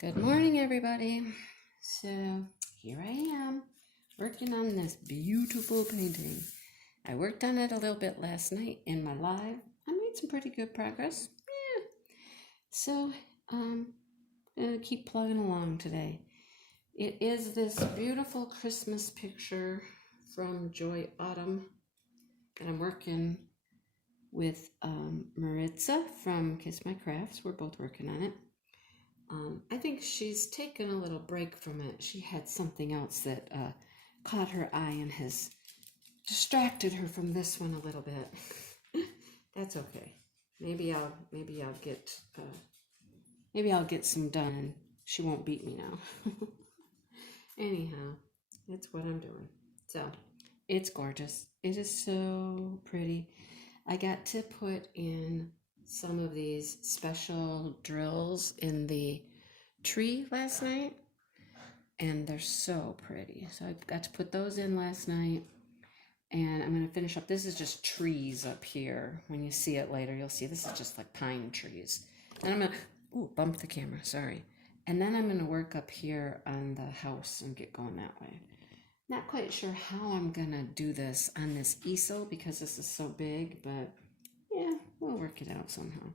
Good morning, everybody. So here I am working on this beautiful painting. I worked on it a little bit last night in my live. I made some pretty good progress. Yeah. So I'm gonna keep plugging along today. It is this beautiful Christmas picture from Joy Autumn, and I'm working with Maritza from Kiss My Crafts. We're both working on it. I think she's taken a little break from it. She had something else that caught her eye and has distracted her from this one a little bit. That's okay. Maybe I'll get some done and she won't beat me now. Anyhow, it's what I'm doing. So it's gorgeous. It is so pretty. I got to put in some of these special drills in the tree last night, and they're so pretty. So I got to put those in last night, and I'm going to finish up. This is just trees up here. When you see it later, you'll see this is just like pine trees. And I'm going to, bump the camera, sorry. And then I'm going to work up here on the house and get going that way. Not quite sure how I'm going to do this on this easel because this is so big, but yeah, we'll work it out somehow.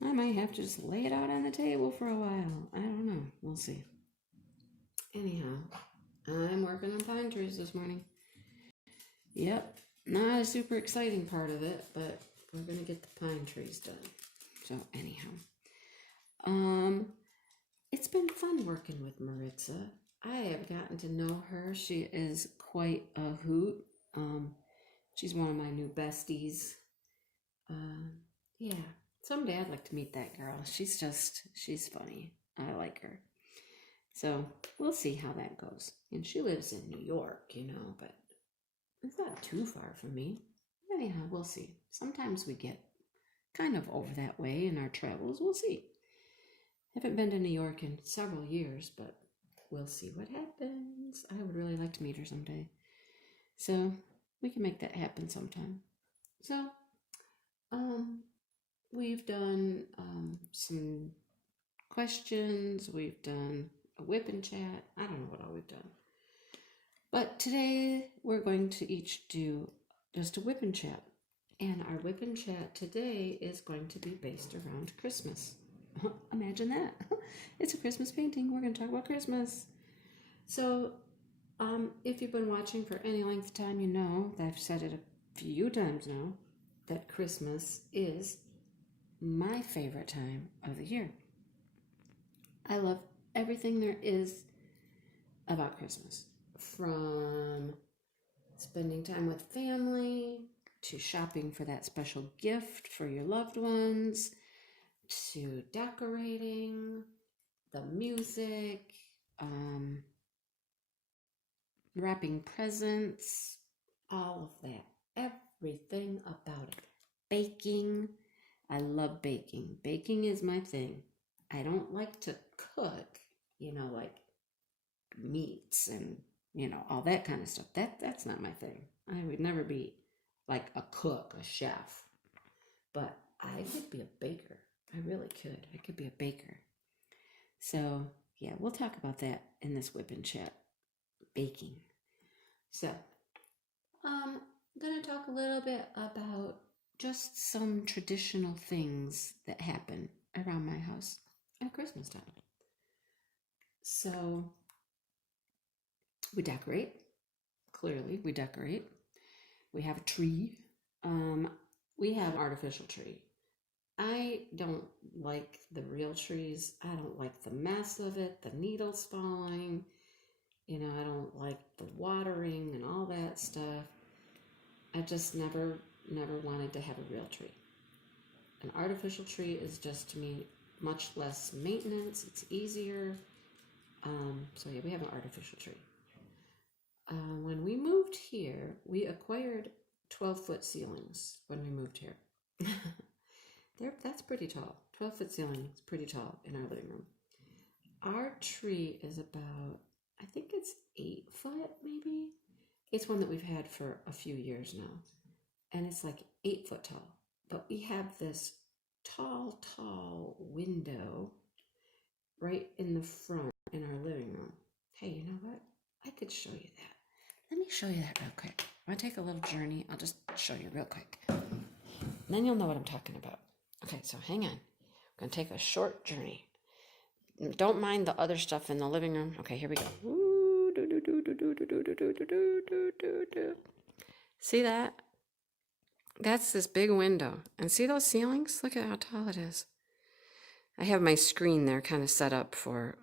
I might have to just lay it out on the table for a while. I don't know. We'll see. Anyhow, I'm working on pine trees this morning. Yep, not a super exciting part of it, but we're gonna get the pine trees done. So anyhow, it's been fun working with Maritza. I have gotten to know her. She is quite a hoot. She's one of my new besties. Yeah, someday I'd like to meet that girl. She's funny. I like her. So we'll see how that goes. And she lives in New York, but it's not too far from me. Anyhow, we'll see. Sometimes we get kind of over that way in our travels. We'll see. Haven't been to New York in several years, but we'll see what happens. I would really like to meet her someday. So we can make that happen sometime. So, we've done some questions. We've done a whip and chat. I don't know what all we've done. But today we're going to each do just a whip and chat. And our whip and chat today is going to be based around Christmas. Imagine that. It's a Christmas painting. We're going to talk about Christmas. So, if you've been watching for any length of time, you know that I've said it a few times now that Christmas is my favorite time of the year. I love everything there is about Christmas, from spending time with family to shopping for that special gift for your loved ones to decorating, the music, wrapping presents, all of that, everything about it. Baking. I love baking. Baking is my thing. I don't like to cook, like meats and, all that kind of stuff. That's not my thing. I would never be like a cook, a chef. But I could be a baker. I really could. I could be a baker. So, yeah, we'll talk about that in this whip and chat. Baking. So, I'm going to talk a little bit about just some traditional things that happen around my house at Christmas time. So, we decorate. Clearly, we decorate. We have a tree. We have an artificial tree. I don't like the real trees. I don't like the mess of it, the needles falling. I don't like the watering and all that stuff. I just never wanted to have a real tree. An artificial tree is just, to me, much less maintenance. It's easier. So yeah, we have an artificial tree. When we moved here, we acquired 12-foot ceilings when we moved here. That's pretty tall. 12-foot ceiling is pretty tall in our living room. Our tree is about, I think it's 8 foot maybe. It's one that we've had for a few years now. And it's like 8 foot tall. But we have this tall window right in the front in our living room. Hey, you know what? I could show you that. Let me show you that real quick. I want to take a little journey. I'll just show you real quick. Then you'll know what I'm talking about. Okay, so hang on. I'm going to take a short journey. Don't mind the other stuff in the living room. Okay, here we go. See that? That's this big window. And see those ceilings? Look at how tall it is. I have my screen there kind of set up for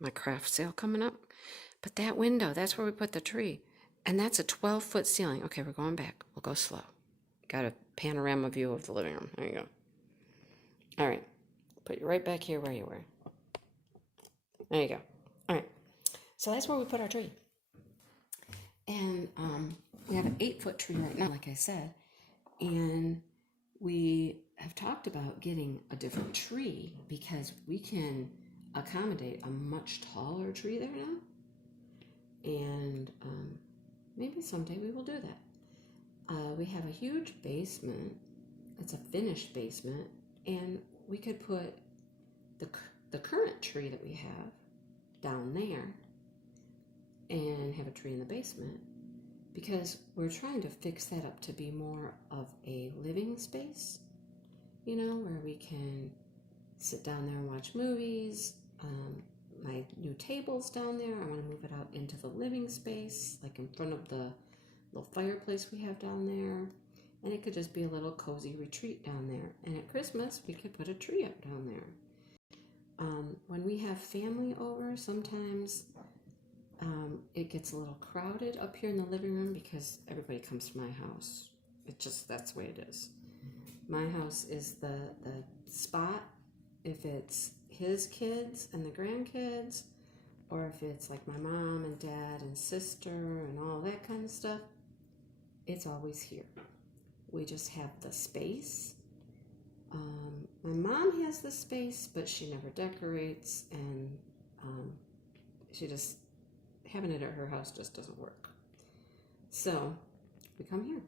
my craft sale coming up. But that window, that's where we put the tree. And that's a 12-foot ceiling. Okay, we're going back. We'll go slow. Got a panorama view of the living room. There you go. All right. Put you right back here where you were. There you go. All right. So that's where we put our tree. And we have an 8-foot tree right now, like I said. And we have talked about getting a different tree because we can accommodate a much taller tree there now. And maybe someday we will do that. We have a huge basement. It's a finished basement. And we could put the current tree that we have down there and have a tree in the basement because we're trying to fix that up to be more of a living space, you know, where we can sit down there and watch movies. My new table's down there. I want to move it out into the living space, like in front of the little fireplace we have down there. And it could just be a little cozy retreat down there. And at Christmas, we could put a tree up down there. When we have family over, sometimes it gets a little crowded up here in the living room because everybody comes to my house. That's the way it is. My house is the spot if it's his kids and the grandkids, or if it's like my mom and dad and sister and all that kind of stuff, it's always here. We just have the space. My mom has the space, but she never decorates, and she just, having it at her house just doesn't work. So we come here.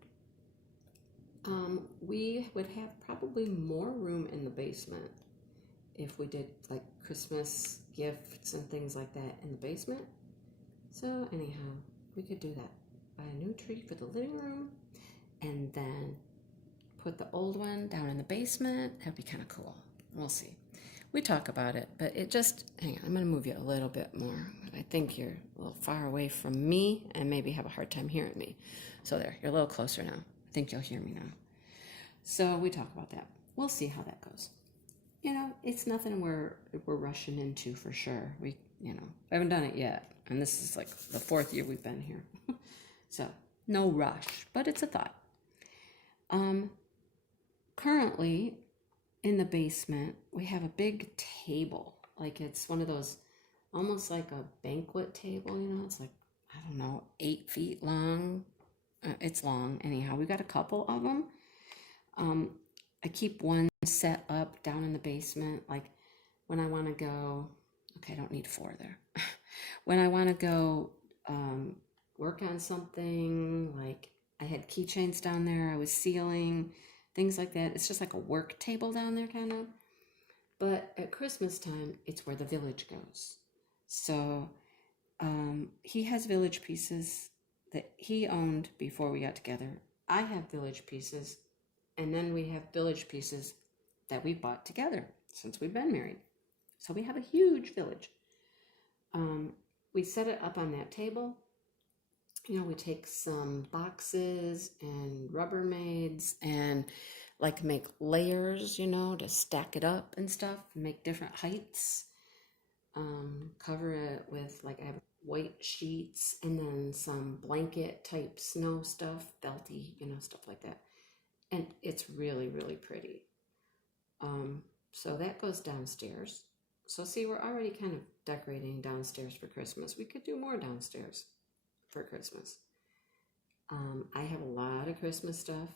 We would have probably more room in the basement if we did like Christmas gifts and things like that in the basement. So anyhow, we could do that. Buy a new tree for the living room and then put the old one down in the basement. That'd be kind of cool. We'll see. We talk about it, but it just, hang on, I'm going to move you a little bit more. I think you're a little far away from me and maybe have a hard time hearing me. So there, you're a little closer now. I think you'll hear me now. So we talk about that. We'll see how that goes. You know, it's nothing we're rushing into for sure. We haven't done it yet. And this is like the 4th year we've been here. So no rush, but it's a thought. Currently in the basement, we have a big table. Like it's one of those, almost like a banquet table, you know, it's like, I don't know, 8 feet long. It's long anyhow. We got a couple of them. I keep one set up down in the basement, like when I want to go, okay, I don't need 4 there. When I want to go work on something, like I had keychains down there, I was sealing, things like that. It's just like a work table down there kind of. But at Christmas time, it's where the village goes. So he has village pieces that he owned before we got together. I have village pieces, and then we have village pieces that we bought together since we've been married. So we have a huge village. We set it up on that table. You know, we take some boxes and Rubbermaids and like make layers, you know, to stack it up and stuff, and make different heights. Cover it with, like, I have white sheets and then some blanket type snow stuff, belty, you know, stuff like that. And it's really, really pretty. So that goes downstairs. So see, we're already kind of decorating downstairs for Christmas. We could do more downstairs for Christmas. I have a lot of Christmas stuff.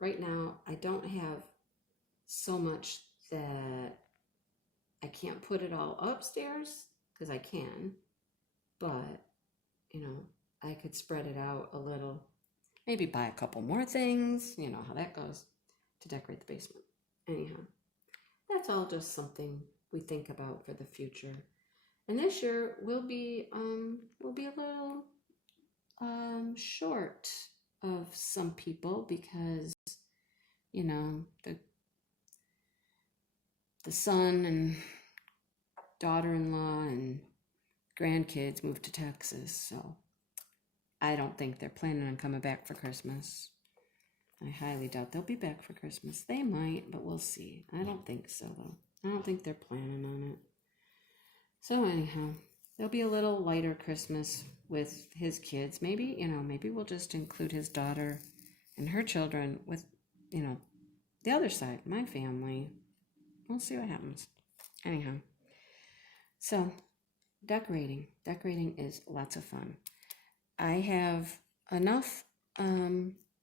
Right now, I don't have so much that I can't put it all upstairs, because I can, but, you know, I could spread it out a little, maybe buy a couple more things, you know how that goes, to decorate the basement. Anyhow, that's all just something we think about for the future. And this year we'll be a little short of some people because the son and daughter-in-law and grandkids moved to Texas, so I don't think they're planning on coming back for Christmas. I highly doubt they'll be back for Christmas. They might, but we'll see. I don't think so, though. I don't think they're planning on it. So anyhow, there'll be a little lighter Christmas with his kids. Maybe, maybe we'll just include his daughter and her children with, the other side, my family. We'll see what happens. Anyhow, so decorating. Decorating is lots of fun. I have enough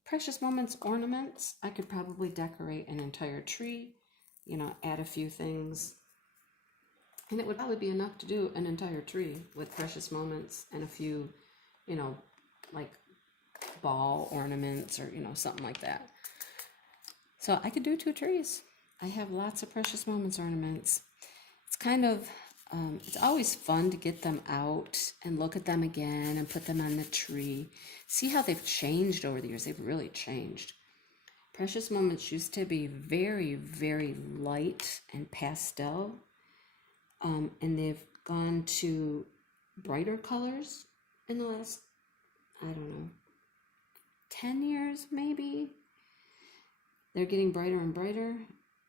Precious Moments ornaments. I could probably decorate an entire tree, add a few things. And it would probably be enough to do an entire tree with Precious Moments and a few, like ball ornaments or, something like that. So I could do 2 trees. I have lots of Precious Moments ornaments. It's kind of, it's always fun to get them out and look at them again and put them on the tree. See how they've changed over the years. They've really changed. Precious Moments used to be very, very light and pastel. And they've gone to brighter colors in the last, 10 years maybe. They're getting brighter and brighter.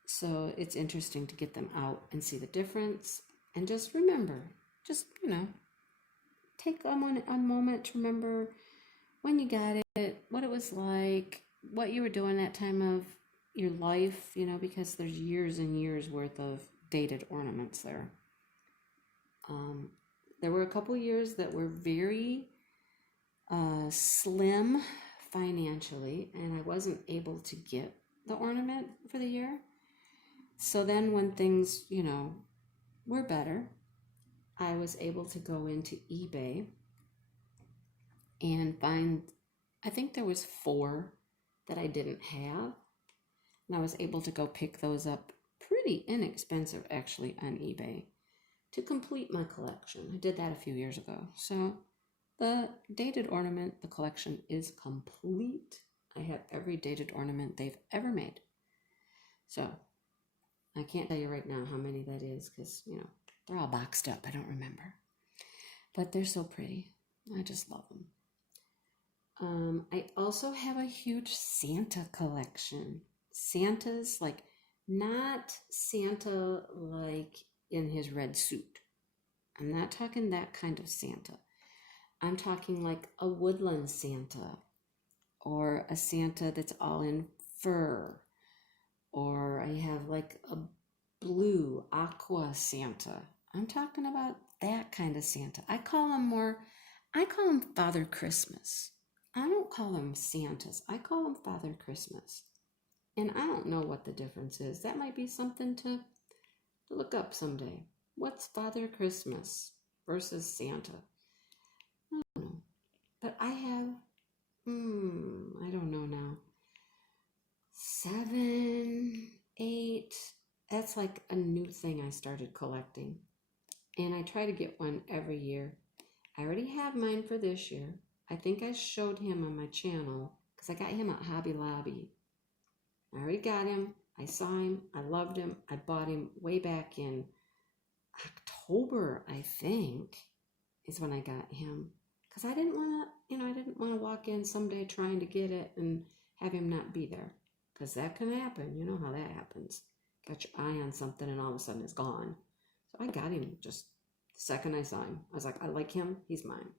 So it's interesting to get them out and see the difference. And just remember, take a moment to remember when you got it, what it was like, what you were doing that time of your life, because there's years and years worth of dated ornaments there. There were a couple years that were very slim financially, and I wasn't able to get the ornament for the year. So then when things, were better, I was able to go into eBay and find, I think there was 4 that I didn't have. And I was able to go pick those up pretty inexpensive actually on eBay to complete my collection. I did that a few years ago. So the dated ornament, the collection is complete. I have every dated ornament they've ever made. So I can't tell you right now how many that is because, they're all boxed up. I don't remember. But they're so pretty. I just love them. I also have a huge Santa collection. Santa's not Santa like in his red suit. I'm not talking that kind of Santa. I'm talking like a woodland Santa or a Santa that's all in fur. Or I have like a blue aqua Santa. I'm talking about that kind of Santa. I call him Father Christmas. I don't call him Santas. I call him Father Christmas. And I don't know what the difference is. That might be something to look up someday. What's Father Christmas versus Santa? I don't know. But I have, I don't know now. 7, 8. That's like a new thing I started collecting. And I try to get one every year. I already have mine for this year. I think I showed him on my channel because I got him at Hobby Lobby. I already got him. I saw him. I loved him. I bought him way back in October, I think, is when I got him. Because I didn't want to, walk in someday trying to get it and have him not be there. Because that can happen. You know how that happens. Got your eye on something and all of a sudden it's gone. So I got him just the second I saw him. I was like, I like him. He's mine.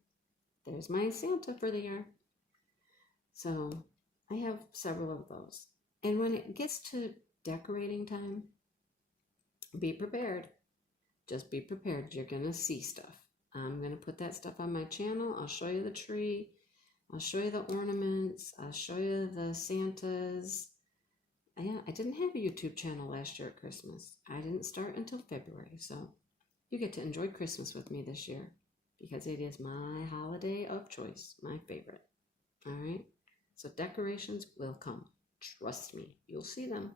There's my Santa for the year. So I have several of those. And when it gets to decorating time, be prepared. Just be prepared. You're going to see stuff. I'm going to put that stuff on my channel. I'll show you the tree. I'll show you the ornaments. I'll show you the Santas. I didn't have a YouTube channel last year at Christmas. I didn't start until February. So you get to enjoy Christmas with me this year because it is my holiday of choice, my favorite. All right? So decorations will come. Trust me. You'll see them.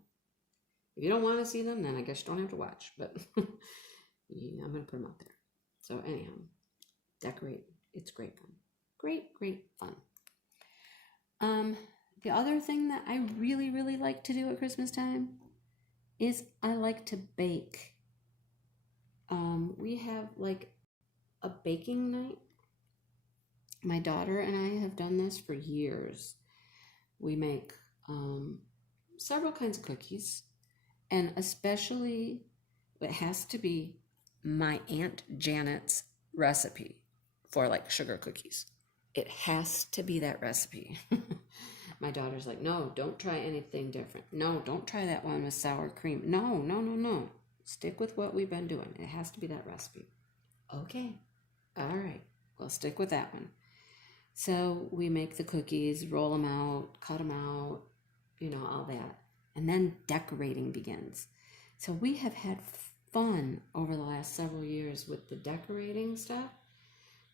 If you don't want to see them, then I guess you don't have to watch. But yeah, I'm going to put them up there. So anyhow, decorate. It's great fun. Great, great fun. The other thing that I really, really like to do at Christmas time is I like to bake. We have like a baking night. My daughter and I have done this for years. We make several kinds of cookies, and especially it has to be my Aunt Janet's recipe for like sugar cookies. It has to be that recipe. My daughter's like, no, don't try anything different. No, don't try that one with sour cream. No, no, no, no. Stick with what we've been doing. It has to be that recipe. Okay. All right. We'll stick with that one. So we make the cookies, roll them out, cut them out, all that. And then decorating begins. So we have had fun over the last several years with the decorating stuff.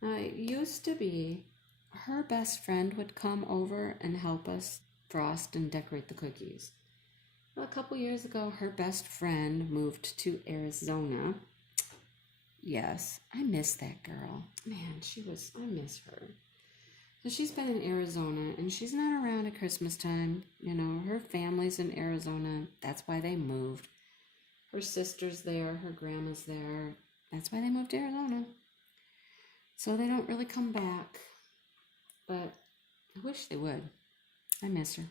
Now, it used to be her best friend would come over and help us frost and decorate the cookies. Well, a couple years ago, her best friend moved to Arizona. Yes, I miss that girl. Man, I miss her. So she's been in Arizona, and she's not around at Christmas time. Her family's in Arizona. That's why they moved. Her sister's there. Her grandma's there. That's why they moved to Arizona. So they don't really come back. But I wish they would. I miss her.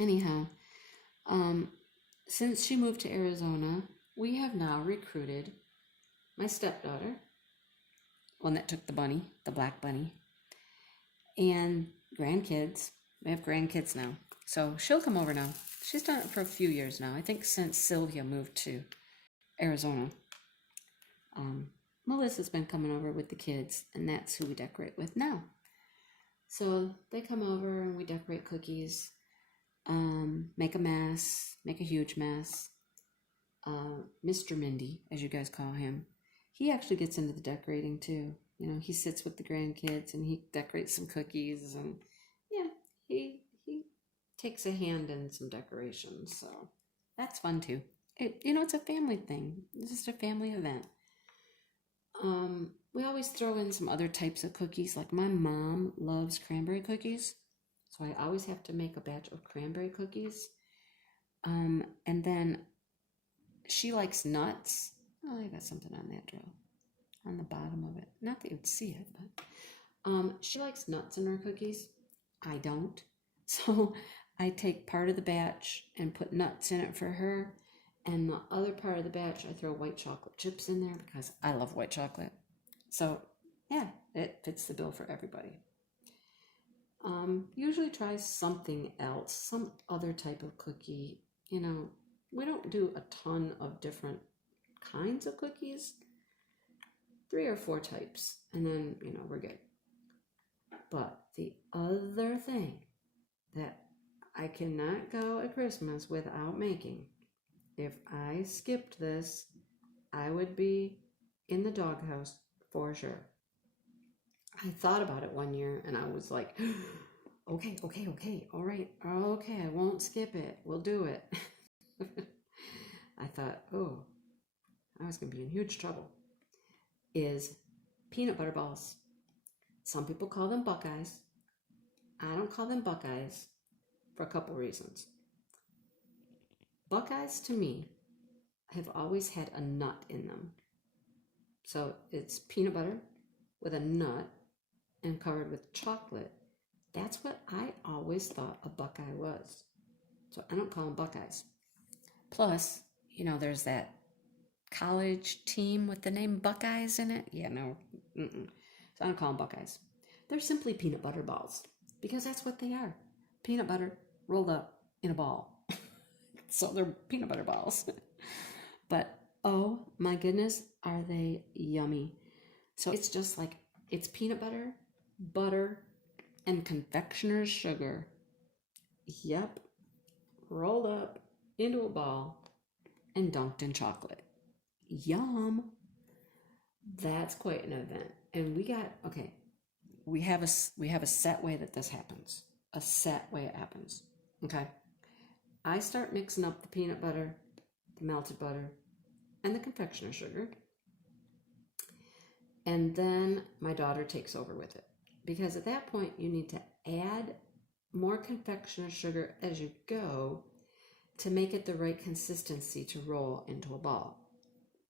Anyhow, since she moved to Arizona, we have now recruited my stepdaughter, one that took the bunny, the black bunny, and grandkids. We have grandkids now. So she'll come over now. She's done it for a few years now. I think since Sylvia moved to Arizona. Melissa's been coming over with the kids, and that's who we decorate with now. So they come over and we decorate cookies, make a mess, make a huge mess. Mr. Mindy, as you guys call him, he actually gets into the decorating too. He sits with the grandkids and he decorates some cookies, and yeah, he takes a hand in some decorations. So that's fun too. It's a family thing. It's just a family event. We always throw in some other types of cookies. Like my mom loves cranberry cookies, so I always have to make a batch of cranberry cookies. And then she likes nuts. Oh, I got something on that drill, on the bottom of it. Not that you'd see it, but she likes nuts in her cookies. I don't. So I take part of the batch and put nuts in it for her. And the other part of the batch, I throw white chocolate chips in there because I love white chocolate. So, yeah, it fits the bill for everybody. Usually try something else, some other type of cookie. We don't do a ton of different kinds of cookies. 3 or 4 types, and then, we're good. But the other thing that I cannot go at Christmas without making, if I skipped this, I would be in the doghouse for sure. I thought about it one year and I was like, okay, all right, okay, I won't skip it. We'll do it. I thought, oh, I was going to be in huge trouble. Is peanut butter balls. Some people call them Buckeyes. I don't call them Buckeyes for a couple reasons. Buckeyes, to me, have always had a nut in them. So it's peanut butter with a nut and covered with chocolate. That's what I always thought a Buckeye was. So I don't call them Buckeyes. Plus, there's that college team with the name Buckeyes in it. Yeah, no. So I don't call them Buckeyes. They're simply peanut butter balls because that's what they are. Peanut butter rolled up in a ball. So they're peanut butter balls. But oh my goodness, are they yummy. So it's just like, it's peanut butter, and confectioner's sugar. Yep. Rolled up into a ball and dunked in chocolate. Yum. That's quite an event. And we have a set way that this happens. A set way it happens. Okay. I start mixing up the peanut butter, the melted butter, and the confectioner sugar. And then my daughter takes over with it. Because at that point, you need to add more confectioner sugar as you go to make it the right consistency to roll into a ball.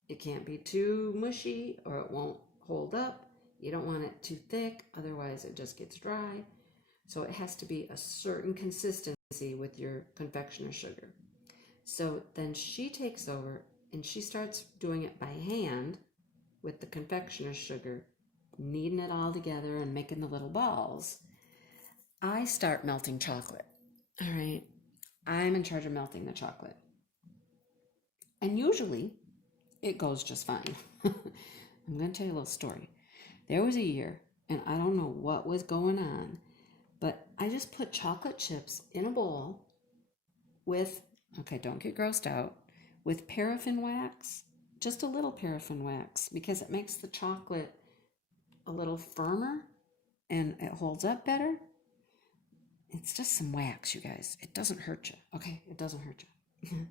It can't be too mushy or it won't hold up. You don't want it too thick, otherwise it just gets dry. So it has to be a certain consistency with your confectioner sugar. So then she takes over and she starts doing it by hand with the confectioner sugar, kneading it all together and making the little balls. I start melting chocolate. All right, I'm in charge of melting the chocolate. And usually it goes just fine. I'm going to tell you a little story. There was a year, and I don't know what was going on, but I just put chocolate chips in a bowl with, okay, don't get grossed out, with paraffin wax, just a little paraffin wax, because it makes the chocolate a little firmer and it holds up better. It's just some wax, you guys. It doesn't hurt you, okay? It doesn't hurt you.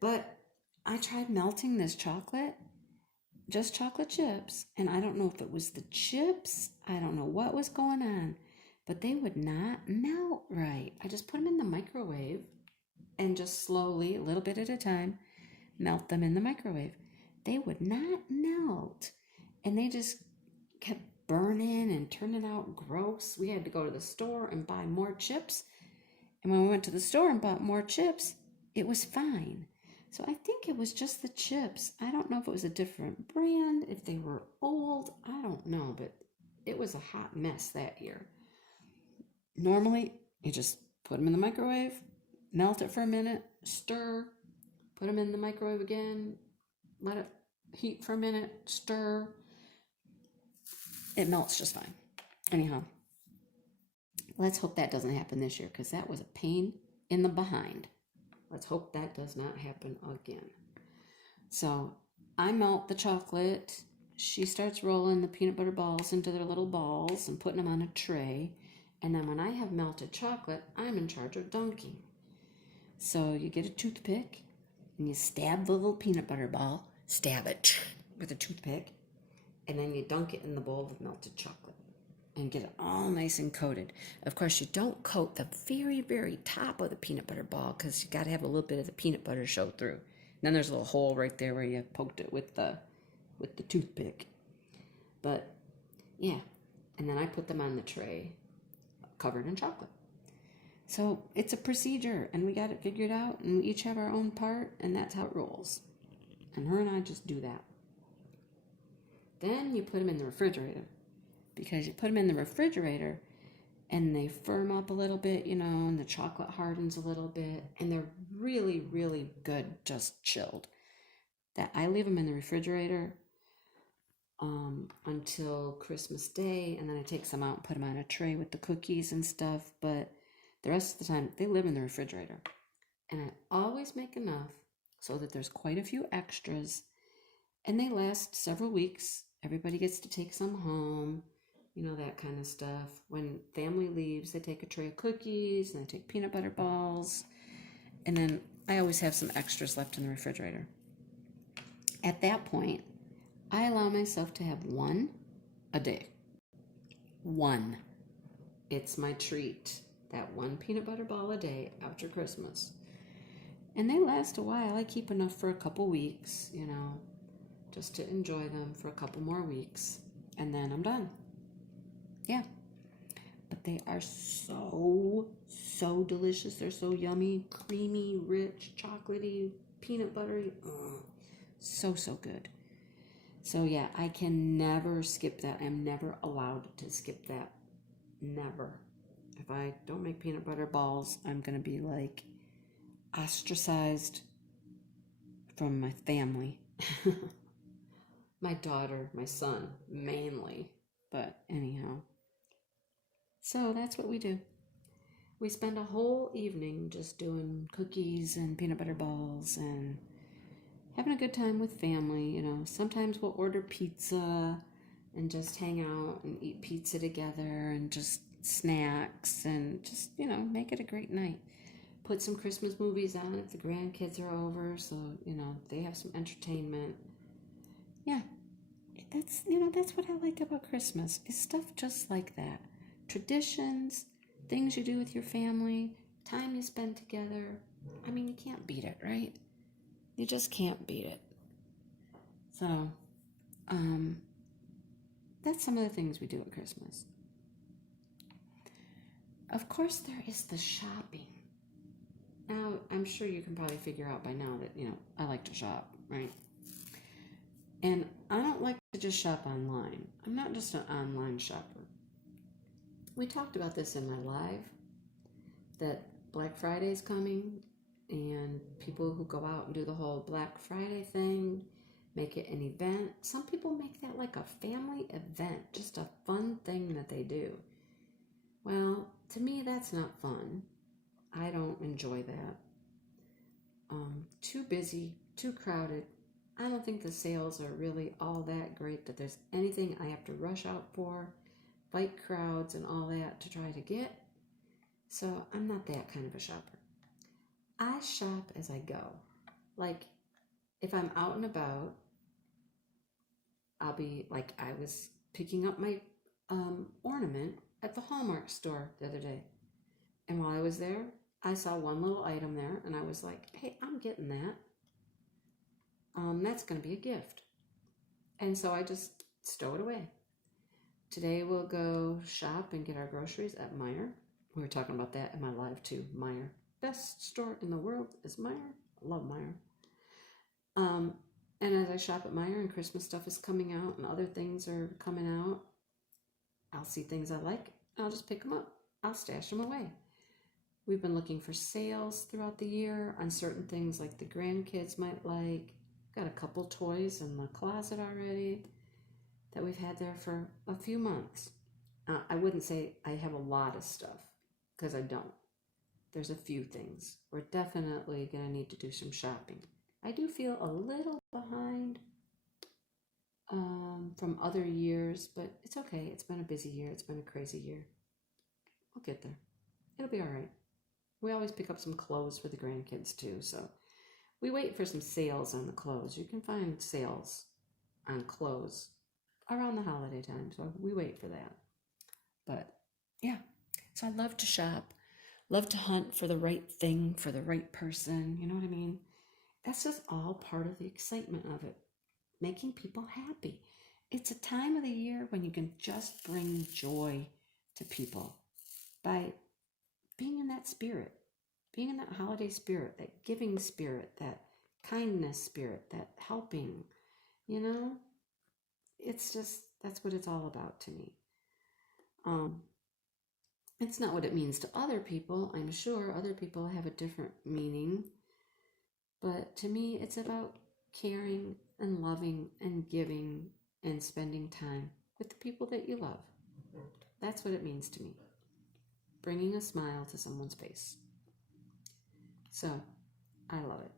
But I tried melting this chocolate, just chocolate chips, and I don't know if it was the chips, I don't know what was going on, but they would not melt right. I just put them in the microwave and just slowly, a little bit at a time, melt them in the microwave. They would not melt, and they just kept burning and turning out gross. We had to go to the store and buy more chips, and when we went to the store and bought more chips, it was fine. So I think it was just the chips. I don't know if it was a different brand, if they were old, I don't know, but it was a hot mess that year. Normally, you just put them in the microwave, melt it for a minute, stir, put them in the microwave again, let it heat for a minute, stir. It melts just fine. Anyhow, let's hope that doesn't happen this year because that was a pain in the behind. Let's hope that does not happen again. So I melt the chocolate. She starts rolling the peanut butter balls into their little balls and putting them on a tray. And then when I have melted chocolate, I'm in charge of dunking. So you get a toothpick and you stab the little peanut butter ball, stab it with a toothpick, and then you dunk it in the bowl of melted chocolate and get it all nice and coated. Of course, you don't coat the very, very top of the peanut butter ball because you got to have a little bit of the peanut butter show through. And then there's a little hole right there where you poked it with the toothpick. But yeah, and then I put them on the tray covered in chocolate. So it's a procedure, and we got it figured out, and we each have our own part, and that's how it rolls. And her and I just do that. Then you put them in the refrigerator, because you put them in the refrigerator and they firm up a little bit, and the chocolate hardens a little bit, and they're really, really good just chilled. That I leave them in the refrigerator until Christmas Day, and then I take some out and put them on a tray with the cookies and stuff, but the rest of the time they live in the refrigerator. And I always make enough so that there's quite a few extras, and they last several weeks. Everybody gets to take some home, that kind of stuff. When family leaves, they take a tray of cookies, and they take peanut butter balls, and then I always have some extras left in the refrigerator. At that point, I allow myself to have one a day. One. It's my treat. That one peanut butter ball a day after Christmas. And they last a while. I keep enough for a couple weeks, just to enjoy them for a couple more weeks. And then I'm done. Yeah. But they are so, so delicious. They're so yummy, creamy, rich, chocolatey, peanut buttery. So, so good. So yeah, I can never skip that. I'm never allowed to skip that. Never. If I don't make peanut butter balls, I'm going to be like ostracized from my family. My daughter, my son, mainly. But anyhow. So that's what we do. We spend a whole evening just doing cookies and peanut butter balls and having a good time with family. Sometimes we'll order pizza and just hang out and eat pizza together and just snacks and just, make it a great night. put some Christmas movies on if the grandkids are over, so, they have some entertainment. Yeah, that's what I like about Christmas, is stuff just like that. Traditions, things you do with your family, time you spend together. I mean, you can't beat it, right? You just can't beat it. So, that's some of the things we do at Christmas. Of course, there is the shopping. Now, I'm sure you can probably figure out by now that, I like to shop, right? And I don't like to just shop online. I'm not just an online shopper. We talked about this in my live, that Black Friday is coming, and people who go out and do the whole Black Friday thing, make it an event. Some people make that like a family event, just a fun thing that they do. Well, to me, that's not fun. I don't enjoy that. Too busy, too crowded. I don't think the sales are really all that great that there's anything I have to rush out for, fight crowds and all that to try to get. So I'm not that kind of a shopper. I shop as I go. Like, if I'm out and about, I'll be like, I was picking up my ornament at the Hallmark store the other day. And while I was there, I saw one little item there, and I was like, hey, I'm getting that. That's going to be a gift. And so I just stow it away. Today we'll go shop and get our groceries at Meijer. We were talking about that in my live too. Meijer. Best store in the world is Meijer. I love Meijer. And as I shop at Meijer and Christmas stuff is coming out and other things are coming out, I'll see things I like, and I'll just pick them up. I'll stash them away. We've been looking for sales throughout the year on certain things like the grandkids might like. Got a couple toys in the closet already that we've had there for a few months. I wouldn't say I have a lot of stuff, because I don't. There's a few things. We're definitely going to need to do some shopping. I do feel a little behind from other years, but it's okay. It's been a busy year. It's been a crazy year. We'll get there. It'll be all right. We always pick up some clothes for the grandkids too, so we wait for some sales on the clothes. You can find sales on clothes around the holiday time, so we wait for that. But yeah, so I love to shop, love to hunt for the right thing for the right person. You know what I mean? That's just all part of the excitement of it, making people happy. It's a time of the year when you can just bring joy to people by being in that spirit, being in that holiday spirit, that giving spirit, that kindness spirit, that helping, it's just, that's what it's all about to me. It's not what it means to other people. I'm sure other people have a different meaning, but to me, it's about caring and loving and giving and spending time with the people that you love. That's what it means to me. Bringing a smile to someone's face. So, I love it.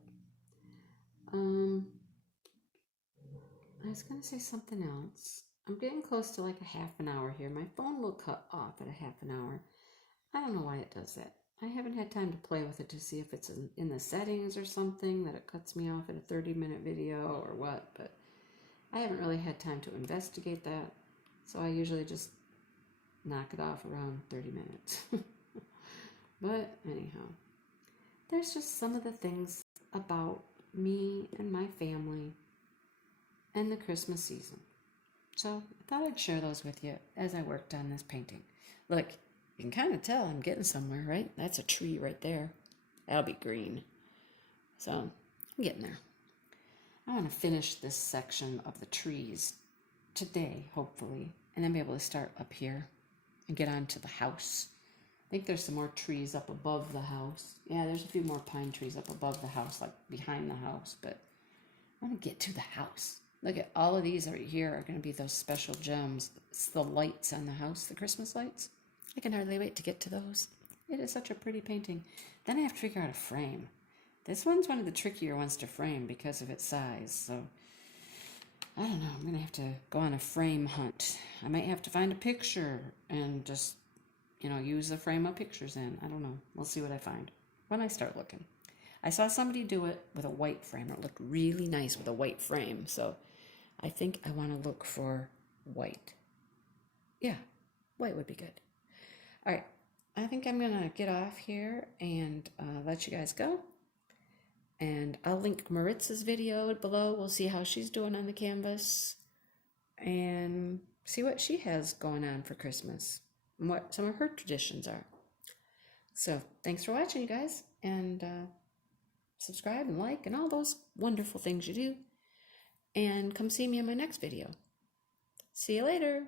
I was going to say something else. I'm getting close to like a half an hour here. My phone will cut off at a half an hour. I don't know why it does that. I haven't had time to play with it to see if it's in the settings or something that it cuts me off at a 30-minute video or what, but I haven't really had time to investigate that. So I usually just knock it off around 30 minutes. But anyhow, there's just some of the things about me and my family and the Christmas season. So I thought I'd share those with you as I worked on this painting. Look, you can kind of tell I'm getting somewhere, right? That's a tree right there. That'll be green. So I'm getting there. I want to finish this section of the trees today, hopefully, and then be able to start up here and get on to the house. I think there's some more trees up above the house. Yeah, there's a few more pine trees up above the house, like behind the house, but I want to get to the house. Look at all of these right here are going to be those special gems. It's the lights on the house, the Christmas lights. I can hardly wait to get to those. It is such a pretty painting. Then I have to figure out a frame. This one's one of the trickier ones to frame because of its size, so I don't know. I'm going to have to go on a frame hunt. I might have to find a picture and just, use the frame of pictures in. I don't know. We'll see what I find. when I start looking. I saw somebody do it with a white frame. It looked really nice with a white frame. So I think I want to look for white. Yeah, white would be good. All right, I think I'm going to get off here and let you guys go. And I'll link Maritza's video below. We'll see how she's doing on the canvas and see what she has going on for Christmas and what some of her traditions are. So thanks for watching, you guys, and subscribe and like and all those wonderful things you do. And come see me in my next video. See you later.